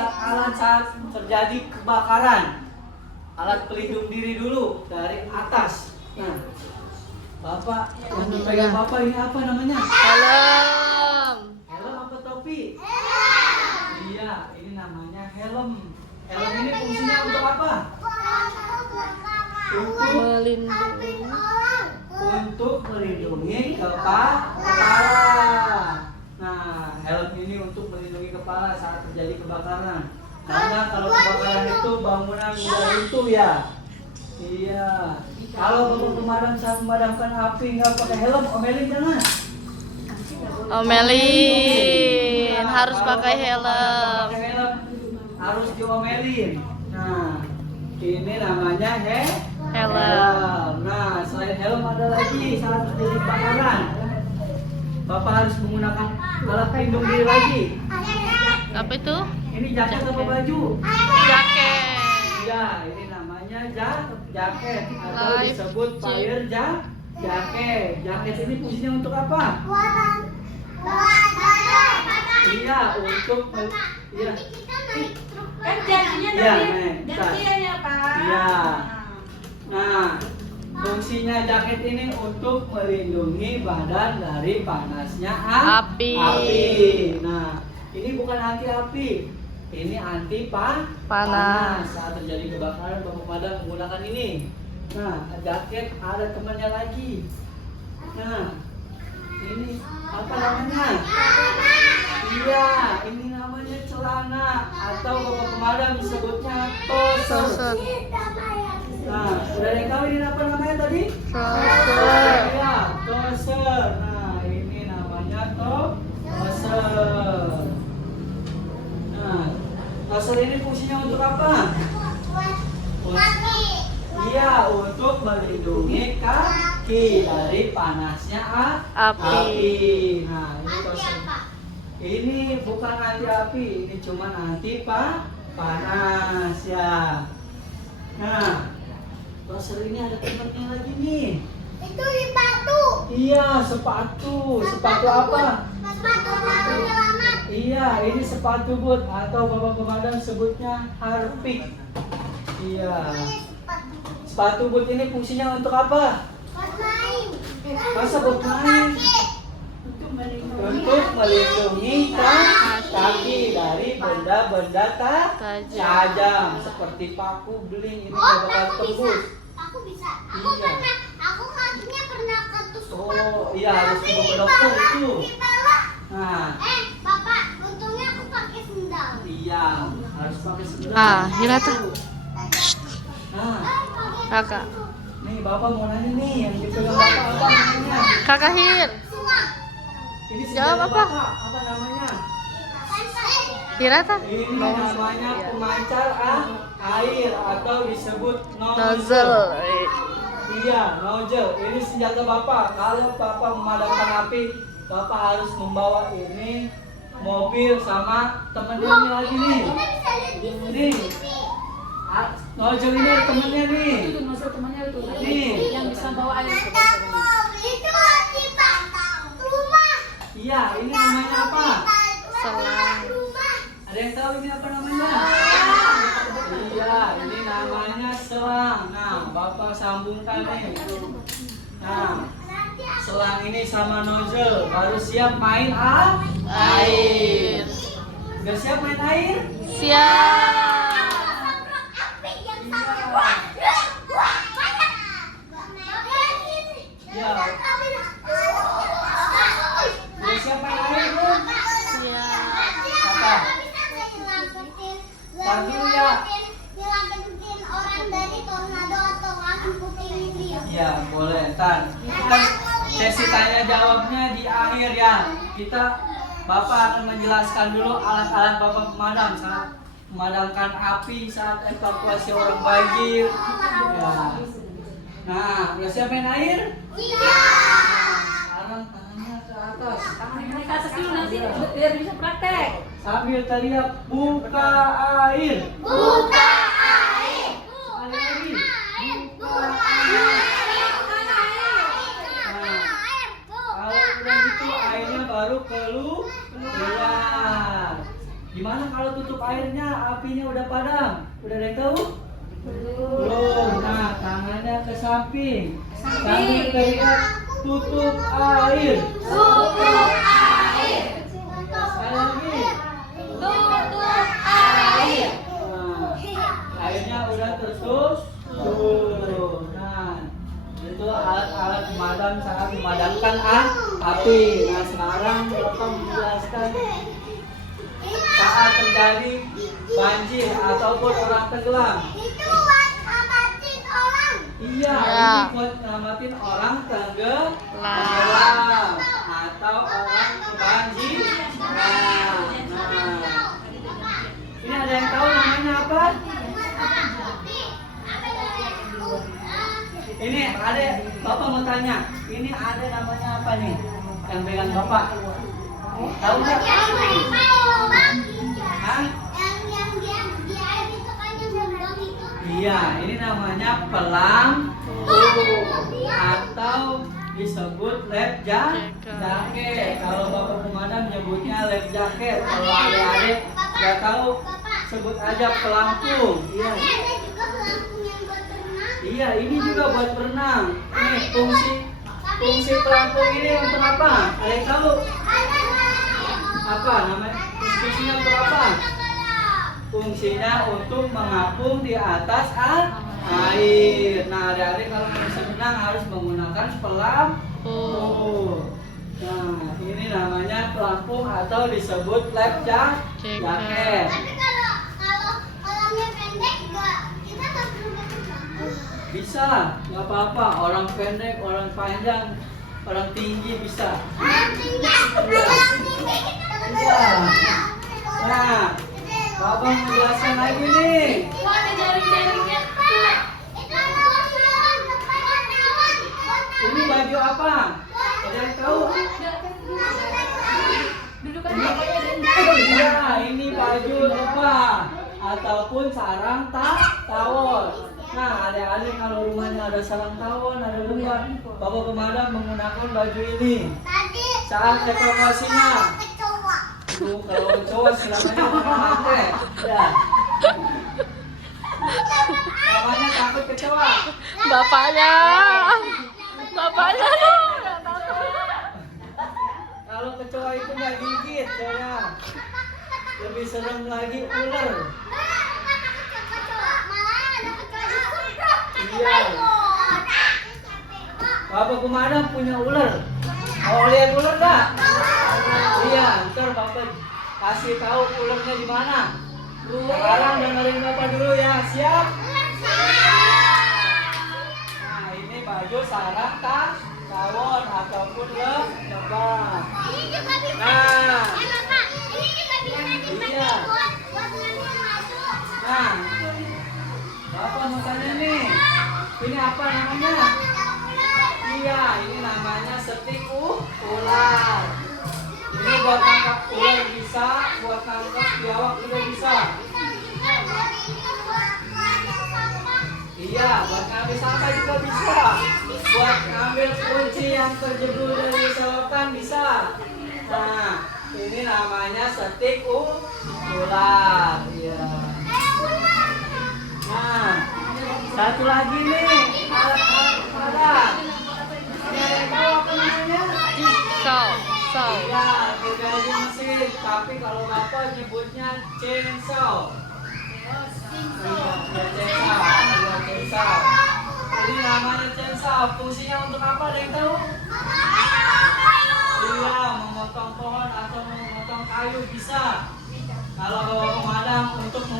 alat-alat saat terjadi kebakaran. Alat pelindung diri dulu dari atas. Nah, Bapak, yang dipegang Bapak ini apa namanya? Helm. Helm apa topi? Iya, ini namanya helm. Helm ini fungsinya untuk apa? Untuk melindungi kepala. Nah, helm ini untuk melindungi kepala saat terjadi kebakaran. Karena kalau kebakaran itu bangunan mudah runtuh ya. Iya. Kalau bapak pemadam saat memadamkan api nggak pakai helm, omelin jangan. Omelin, harus pakai helm. Pakai helm harus diomelin. Nah, ini namanya helm. Nah, selain helm ada lagi saat terjadi kebakaran. Bapak harus menggunakan alat pelindung diri lagi. Apa itu? Ini jaket apa baju? Jaket. Iya, ini namanya jaket atau Life disebut fire jaket. Jaket ini fungsinya untuk apa? Iya, untuk iya. Kan janjinya Iya, tadi Nek. gantian ya Pak. Iya. Nah, fungsinya jaket ini untuk melindungi badan dari panasnya Api. Nah, ini bukan anti api. Ini anti panas. Saat terjadi kebakaran, Bapak pemadam menggunakan ini. Nah, jaket ada temannya lagi. Nah, ini apa namanya? Iya, ini namanya celana atau Bapak pemadam disebutnya toser. Nah, sudah ada yang tahu ini apa namanya tadi? Toser. Iya, toser. Nah, ini namanya toser. Nah, toser ini fungsinya untuk apa? Iya, untuk melindungi kaki dari panasnya api. Nah, ini toser. Ini bukan anti api, ini cuma anti panas ya. Nah, toser ini ada temannya lagi nih. Itu sepatu. Iya, sepatu. Sepatu apa? Sepatu selamat. Iya, ini sepatu boot atau Bapak pemadam sebutnya harpik. Iya. Sepatu boot ini fungsinya untuk apa? Buat main. Masa buat main? Untuk melindungi kaki dari benda-benda tajam seperti paku, beling ini bakal tembus. Aku bisa. Iya. Aku kakinya pernah ketusuk. Oh, iya harus dibawa ke dokter itu. Di bawah. Nah, Bapak, untungnya aku pakai sendal. iya harus pakai sendal. Ah, Hirata. Nah, Kakak. nih Bapak mau nanya nih yang dipegang Bapak apa namanya? Kakak Hir. Semua. Ini Jawab senjata apa? Bapak, apa namanya? Hirata. Ini namanya pemancar air atau disebut Nozzle. Iya, nozzle. Ini senjata Bapak. Kalau Bapak memadamkan api, Bapak harus membawa ini mobil sama temennya ini lagi nih. Kita bisa lihat di Nih, nozzle ini ada temennya nih. Itu maksud temannya itu. Nih. Yang bisa bawa air. Itu di rumah. Iya, ini namanya apa? Selang. Rumah. Ada yang tahu ini apa namanya? Iya, ini namanya selang. Nah, Bapak sambungkan nih. Nah, selang ini sama nozzle baru siap main air. Udah siap main air? Siap. Api yang sampai wah, banyak. Ya. Udah siap main air belum? Siap. Apa? Tar dulu ya. Nyelamatin orang dari tornado atau angin putih ini. Iya, boleh. Ntar. Itu kan sesi tanya jawabnya di akhir ya. Bapak akan menjelaskan dulu alat-alat Bapak pemadam saat memadamkan api saat evakuasi orang banjir. Ya. Nah, udah siap main air? Iya. Sekarang tangannya ke atas. Tangannya ke atas dulu nanti biar bisa praktek. Sambil teriak buka air. Buka air. Sekali lagi. Buka air. Kalau udah gitu airnya baru keluar. Gimana kalau tutup airnya, apinya udah padam? Udah ada yang tahu? Belum. Nah, tangannya ke samping. Sambil teriak, tutup air. Tutup air. Sekali lagi. Tutup air. Nah, airnya udah tertutup. Nah, itu alat-alat pemadam sangat memadamkan api. Nah, sekarang Bapak menjelaskan saat terjadi banjir ataupun orang tenggelam. Itu buat ngabatin orang. Iya, Ya. ini buat nyelamatin orang tenggelam atau orang kebanjir. Ini ada yang tahu namanya apa? Ini ada, Bapak mau tanya. Ini ada namanya apa nih? Yang pegang Bapak. Tahu nggak? Hah? Yang di air itu kan yang berenang itu. Iya, ini namanya pelampung atau disebut lab jacket. Kalau Bapak pemadam nyebutnya lab jacket. Kalau adik-adik nggak tahu, sebut aja pelampung. Iya. Tapi ada juga pelampung yang buat berenang. Iya, ini juga buat berenang. Ini fungsi pelampung ini untuk apa? Ada yang tahu? Apa namanya? Fungsinya untuk apa? Fungsinya untuk mengapung di atas air. Nah, adik-adik kalau bisa berenang harus menggunakan pelampung. Nah, ini namanya pelampung atau disebut life jacket. Tapi kalau orangnya pendek kita nggak perlu pakai pelampung. Bisa, nggak apa-apa. Orang pendek, orang panjang, orang tinggi bisa. Orang tinggi kita Iya. Nah, Bapak menjelaskan lagi nih. Kok ada jaring-jaringnya? Itu ada wartawan. Ini baju apa? Ada yang tahu? Dudukan bapaknya dan Iya, ini baju apa? Ataupun sarang tawon. Nah, adik-adik kalau rumahnya ada sarang tawon, ada lumba, Bapak pemadam menggunakan baju ini. Tadi Saat evakuasinya. kecoa. Tuh, kalau kecoa selamanya mati. Ya. Namanya takut kecoa. Bapaknya. Bapaknya. Kalau kecoa itu nggak gigit, ya. Lebih serem lagi ular. Iya. Bapak pemadam punya ular. Mau lihat ular nggak? Iya, ntar Bapak kasih tahu ularnya di mana. Sekarang dengerin Bapak dulu ya, siap? Nah, ini baju sarang tawon ataupun lebah. Ini juga bisa. Nah, Bapak, ini juga bisa dipakai Iya. buat ngambil madu. nah, Bapak mau tanya nih, ini apa namanya? Iya, ini namanya setik ular. Ini buat tangkap ular bisa, buat tangkap biawak juga bisa. Iya, buat ngambil sampah juga bisa. Buat ngambil kunci yang terjebol dari selokan bisa. Nah, ini namanya setik ular. Iya. Nah, satu lagi nih, alat-alat pemadam. Ada yang tahu apa namanya? Saw. Iya, gergaji mesin. Tapi kalau Bapak nyebutnya chainsaw. Iya, chainsaw. Ini namanya chainsaw. Fungsinya untuk apa? Ada yang tahu? Iya, memotong pohon atau memotong kayu bisa. Kalau bawa pemadam untuk memotong